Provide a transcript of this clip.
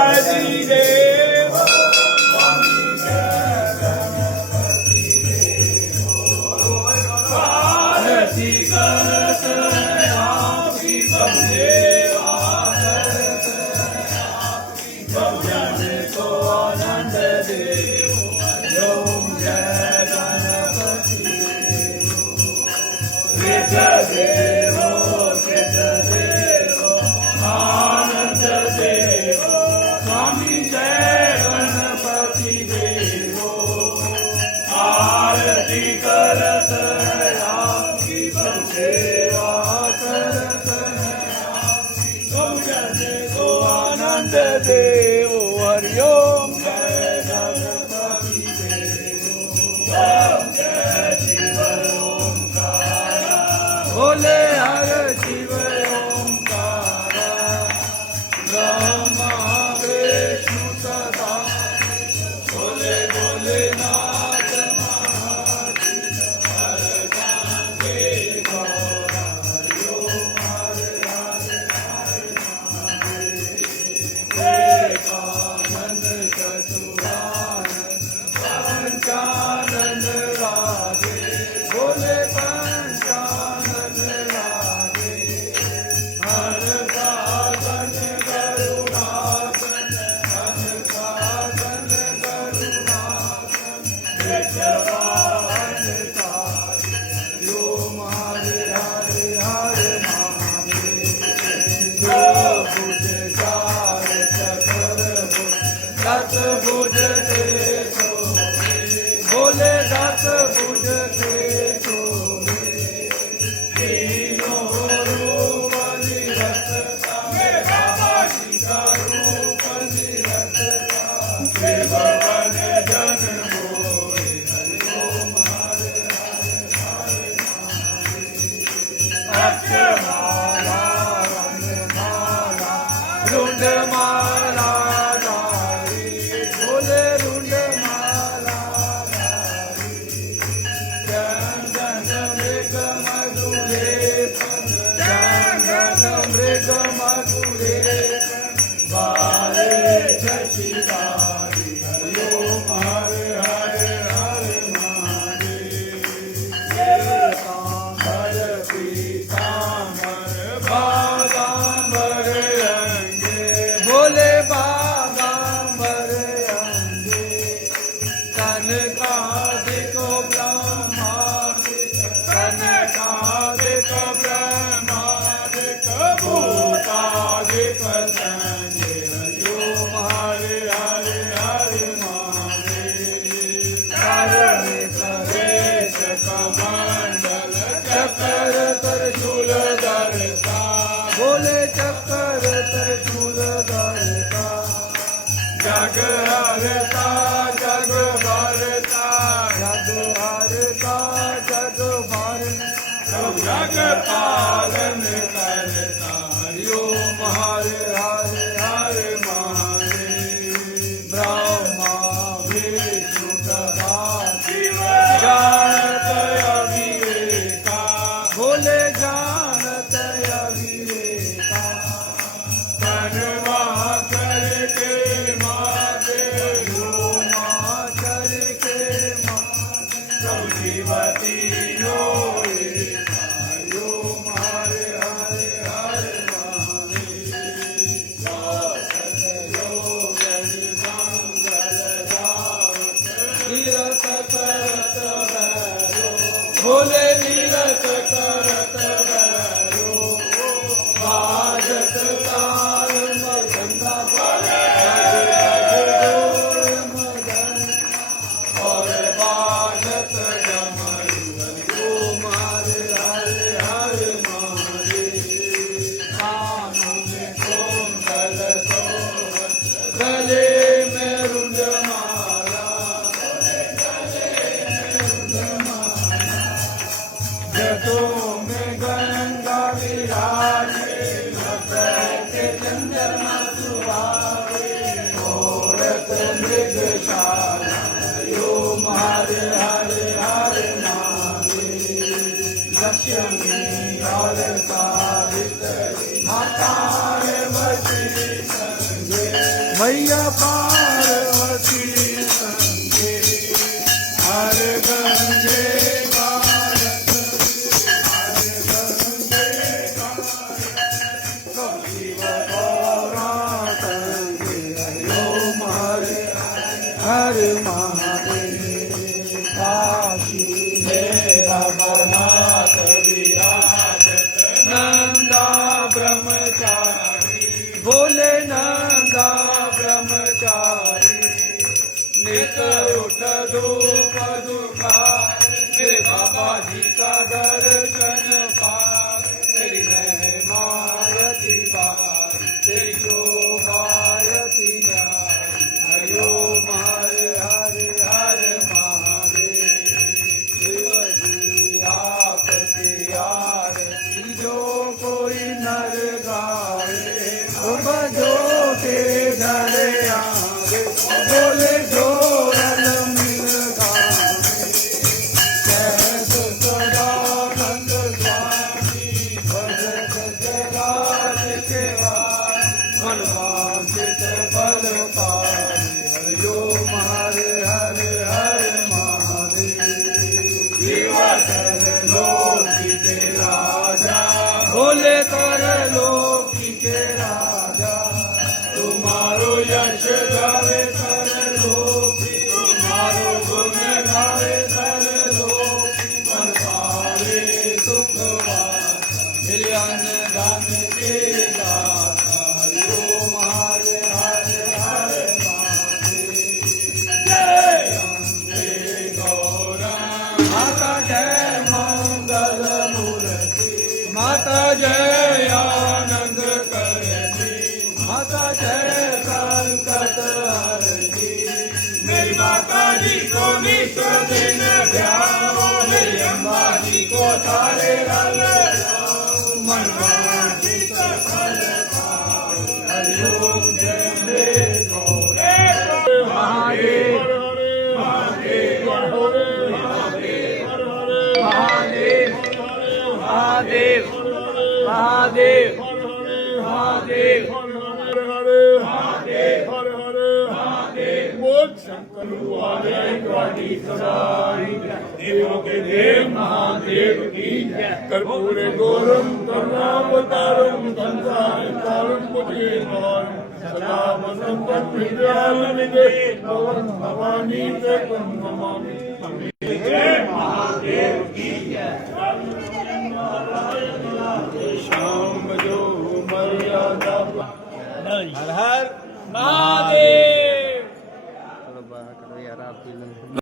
गणपती देव आरती करत आपली देवा करत भजन तो आनंद देव ओम जय गणपती देव देव आनंद देव स्वामी जय गणपती देव आरती करत आपकी सेवा करत तो आनंद देव हरि ओम जय गणपती देव ओम जय शिव ओंकार बोले हर शिव ओंकार ब्रह्मा विष्णु सदा बोले बोले नाथ महादेव हर कांगे गौरा हरि ओम हरे हरे एकानंद चतुरानंद पंचानंद राधे बोले पंचानंद राधे हर साधन करुणासन हर साधन करुणासन केशवाहन साधि ओम हरे हरे हरे महादेव जो भुज चार चकर भुज दस भुज ते बोले दस भुज ते तीनों रूप निरखता का रूप निरखता भवन जन बोले हरि ओम हरे हरे हरे अक्षमाला रंगमाला रुंडमाला धारी बोले रुंडमाला धारी चंदन मृग मधुरे चंदन मृग मधुरे बाले शशिदारी हरि ओम हरे हरे हरे महादेव कांबर पीतांबर बागांबर अंगे बोले बागांबर अंगे कनकादिको ब्रह्मादिक कनकादिक ब्रह्मादिक भूतादिक संगे हरि ओम हरे हरे हरे महादेव करणे करेश कमंडल चकर त्रिशूल धरता बोले चकर त्रिशूल धरता जग हरता जग भरता जग हरता जग भरता जग पालन करता हरि ओम हरे हरे हरे महादेव ब्रह्मा विष्णु सदा शिव जानत अविवेका बोले जानत अविवेका तनवा करके महादेव माँ करके माँ शिवती योरे हरि ओम हरे हरे हरे महादेव योग मंगल रावत निरत करत भैरो भोले निरत करत भैरो बाजत ताल मगंगा मगन और बाजत डमरू हरि ओम हरे हरे हरे महादेव कानों में कोमल सोवत गले में रुंडमाला जटों में गंगा विराजे के चंद्रमा सुहावे ओरत मृगशाला हरि ओम हरे हरे हरे महादेव लक्ष्मी और सावित्री माता है बची संगे मैया पार्वती संगे हर गंगे कारत हर गंगे कारत शिव गौरा संगे हरिओ हरे हर महादेव काशी मेरा बनात विराजत नंदा ब्रह्मचारी बोले नंदा ब्रह्मचारी नित उठ धूप दुखा मेरे बाबा जी का दर्शन पा तेरी रहमायती बात तेरी शोभायती न्याय हरिओम हरे हरे हरे महादेव शिव जी आपके आरती जो कोई नर गावे बजो के घर आवे बोले जोरन मिल गावे सहस सदानंद स्वामी भजत जगात के वार मन वांछित फल पावे हरिओम हरे हरे हरे महादेव शिव कर लोकी के राजा भोले कर लोकी के राजा तुम्हारो यश गावे कर लोकी तुम्हारो गुण गावे कर लोकी मन पावे सुख मिले दान के दाता हरिओम हरे हरे हरे महादेव जय अम्बे गौरा माता जय मंगल मूर्ति माता जय आनंद करती माता जय संकट हरती मेरी माता जी को विश्व दिन ध्याओ मेरी अम्बा जी को सारे रल जाओ मन वांछित फल पाओ हरिओम जय अम्बे गौरा महादेव महादेव महादेव महादेव महादेव महादेव बोल शंकर वाली सदाई देवों के देव महादेव की कर्पूरे गौरम करुणावतारम संसारकारम पुष्टिमान सदा वसंतम विद्यालये भवन भवानी से नमामि जय महादेव की शाम जो मर्यादा हर हर महादेव चलो बाहर करो यार आप भी